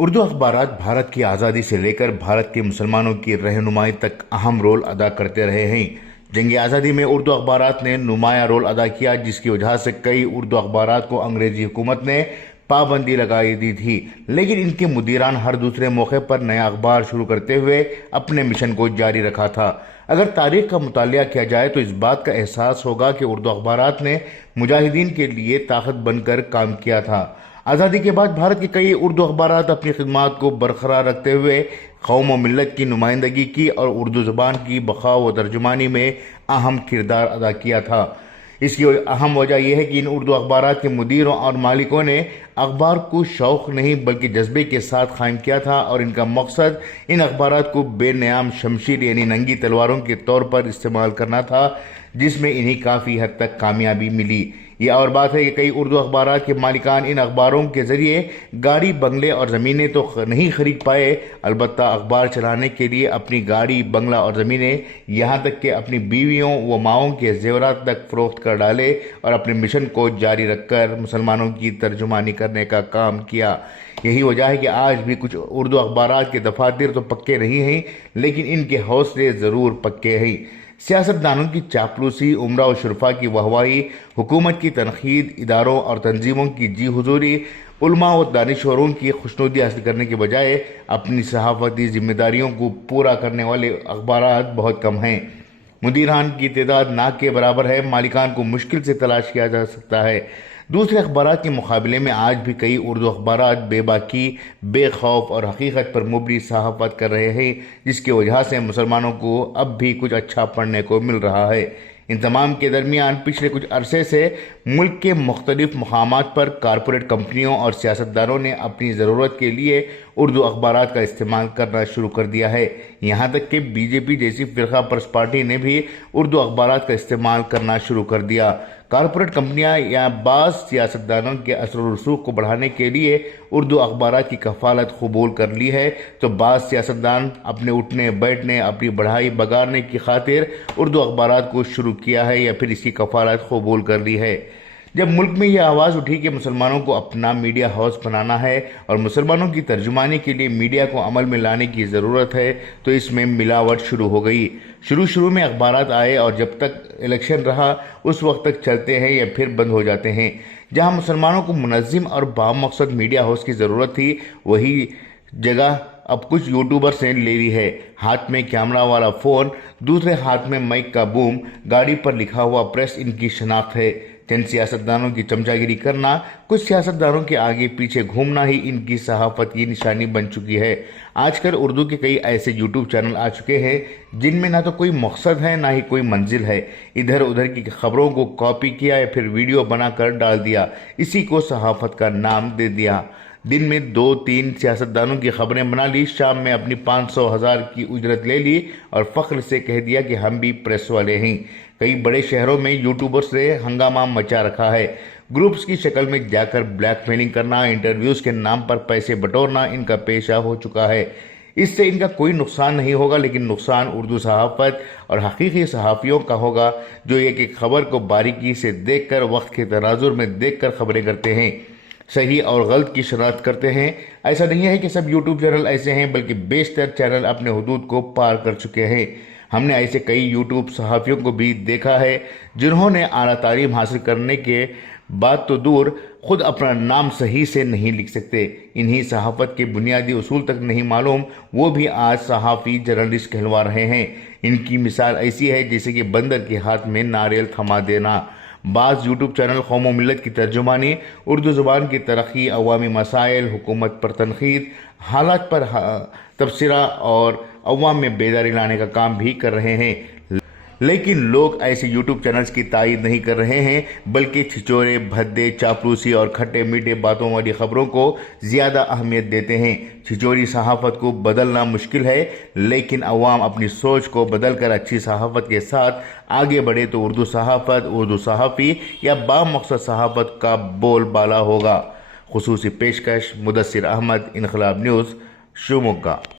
اردو اخبارات بھارت کی آزادی سے لے کر بھارت کے مسلمانوں کی رہنمائی تک اہم رول ادا کرتے رہے ہیں۔ جنگ آزادی میں اردو اخبارات نے نمایاں رول ادا کیا، جس کی وجہ سے کئی اردو اخبارات کو انگریزی حکومت نے پابندی لگائی دی تھی، لیکن ان کے مدیران ہر دوسرے موقع پر نیا اخبار شروع کرتے ہوئے اپنے مشن کو جاری رکھا تھا۔ اگر تاریخ کا مطالعہ کیا جائے تو اس بات کا احساس ہوگا کہ اردو اخبارات نے مجاہدین کے لیے طاقت بن کر کام کیا تھا۔ آزادی کے بعد بھارت کے کئی اردو اخبارات اپنی خدمات کو برقرار رکھتے ہوئے قوم و ملت کی نمائندگی کی اور اردو زبان کی بقا و ترجمانی میں اہم کردار ادا کیا تھا۔ اس کی اہم وجہ یہ ہے کہ ان اردو اخبارات کے مدیروں اور مالکوں نے اخبار کو شوق نہیں بلکہ جذبے کے ساتھ قائم کیا تھا، اور ان کا مقصد ان اخبارات کو بے نیام شمشیر یعنی ننگی تلواروں کے طور پر استعمال کرنا تھا، جس میں انہیں کافی حد تک کامیابی ملی۔ یہ اور بات ہے کہ کئی اردو اخبارات کے مالکان ان اخباروں کے ذریعے گاڑی، بنگلے اور زمینیں تو نہیں خرید پائے، البتہ اخبار چلانے کے لیے اپنی گاڑی، بنگلہ اور زمینیں، یہاں تک کہ اپنی بیویوں و ماؤں کے زیورات تک فروخت کر ڈالے اور اپنے مشن کو جاری رکھ کر مسلمانوں کی ترجمانی کرنے کا کام کیا۔ یہی وجہ ہے کہ آج بھی کچھ اردو اخبارات کے دفاتر تو پکے نہیں ہیں، لیکن ان کے حوصلے ضرور پکے ہیں۔ سیاستدانوں کی چاپلوسی، عمرہ و شرفا کی واہواہی، حکومت کی تنقید، اداروں اور تنظیموں کی جی حضوری، علماء و دانشوروں کی خوشنودی حاصل کرنے کے بجائے اپنی صحافتی ذمہ داریوں کو پورا کرنے والے اخبارات بہت کم ہیں۔ مدیران کی تعداد نہ کے برابر ہے، مالکان کو مشکل سے تلاش کیا جا سکتا ہے۔ دوسرے اخبارات کے مقابلے میں آج بھی کئی اردو اخبارات بے باکی، بے خوف اور حقیقت پر مبنی صحافت کر رہے ہیں، جس کی وجہ سے مسلمانوں کو اب بھی کچھ اچھا پڑھنے کو مل رہا ہے۔ ان تمام کے درمیان پچھلے کچھ عرصے سے ملک کے مختلف مقامات پر کارپوریٹ کمپنیوں اور سیاستدانوں نے اپنی ضرورت کے لیے اردو اخبارات کا استعمال کرنا شروع کر دیا ہے۔ یہاں تک کہ بی جے پی جیسی فرقہ پرست پارٹی نے بھی اردو اخبارات کا استعمال کرنا شروع کر دیا۔ کارپوریٹ کمپنیاں یا بعض سیاستدانوں کے اثر و رسوخ کو بڑھانے کے لیے اردو اخبارات کی کفالت قبول کر لی ہے، تو بعض سیاستدان اپنے اٹھنے بیٹھنے، اپنی بڑھائی بگاڑنے کی خاطر اردو اخبارات کو شروع کیا ہے یا پھر اس کی کفالت قبول کر لی ہے۔ جب ملک میں یہ آواز اٹھی کہ مسلمانوں کو اپنا میڈیا ہاؤس بنانا ہے اور مسلمانوں کی ترجمانی کے لیے میڈیا کو عمل میں لانے کی ضرورت ہے، تو اس میں ملاوٹ شروع ہو گئی۔ شروع میں اخبارات آئے اور جب تک الیکشن رہا اس وقت تک چلتے ہیں یا پھر بند ہو جاتے ہیں۔ جہاں مسلمانوں کو منظم اور بامقصد میڈیا ہاؤس کی ضرورت تھی، وہی جگہ اب کچھ یوٹیوبرز نے لے لی ہے۔ ہاتھ میں کیمرہ والا فون، دوسرے ہاتھ میں مائک کا بوم، گاڑی پر لکھا ہوا پریس ان کی شناخت ہے۔ چند سیاستدانوں کی چمچا گیری کرنا، کچھ سیاستدانوں کے آگے پیچھے گھومنا ہی ان کی صحافت کی نشانی بن چکی ہے۔ آج کل اردو کے کئی ایسے یوٹیوب چینل آ چکے ہیں جن میں نہ تو کوئی مقصد ہے، نہ ہی کوئی منزل ہے۔ ادھر ادھر کی خبروں کو کاپی کیا یا پھر ویڈیو بنا کر ڈال دیا، اسی کو صحافت کا نام دے دیا۔ دن میں 2-3 سیاستدانوں کی خبریں بنا لی، شام میں اپنی 500,000 کی اجرت لے لی اور فخر سے کہہ دیا کہ ہم بھی پریس والے ہیں۔ کئی بڑے شہروں میں یوٹیوبرز نے ہنگامہ مچا رکھا ہے۔ گروپس کی شکل میں جا کر بلیک میلنگ کرنا، انٹرویوز کے نام پر پیسے بٹورنا ان کا پیشہ ہو چکا ہے۔ اس سے ان کا کوئی نقصان نہیں ہوگا، لیکن نقصان اردو صحافت اور حقیقی صحافیوں کا ہوگا، جو ایک ایک خبر کو باریکی سے دیکھ کر، وقت کے تناظر میں دیکھ کر خبریں کرتے ہیں، صحیح اور غلط کی شناخت کرتے ہیں۔ ایسا نہیں ہے کہ سب یوٹیوب چینل ایسے ہیں، بلکہ بیشتر چینل اپنے حدود کو پار کر چکے ہیں۔ ہم نے ایسے کئی یوٹیوب صحافیوں کو بھی دیکھا ہے جنہوں نے اعلیٰ تعلیم حاصل کرنے کے بعد تو دور، خود اپنا نام صحیح سے نہیں لکھ سکتے، انہیں صحافت کے بنیادی اصول تک نہیں معلوم، وہ بھی آج صحافی جرنلسٹ کہلوا رہے ہیں۔ ان کی مثال ایسی ہے جیسے کہ بندر کے ہاتھ میں ناریل تھما دینا۔ بعض یوٹیوب چینل قوم و ملت کی ترجمانی، اردو زبان کی ترقی، عوامی مسائل، حکومت پر تنقید، حالات پر تبصرہ اور عوام میں بیداری لانے کا کام بھی کر رہے ہیں، لیکن لوگ ایسے یوٹیوب چینلز کی تائید نہیں کر رہے ہیں، بلکہ چھچورے، بھدے، چاپلوسی اور کھٹے میٹھے باتوں والی خبروں کو زیادہ اہمیت دیتے ہیں۔ چھچوری صحافت کو بدلنا مشکل ہے، لیکن عوام اپنی سوچ کو بدل کر اچھی صحافت کے ساتھ آگے بڑھے تو اردو صحافت، اردو صحافی یا بامقصد صحافت کا بول بالا ہوگا۔ خصوصی پیشکش مدثر احمد، انقلاب نیوز، شیوموگا۔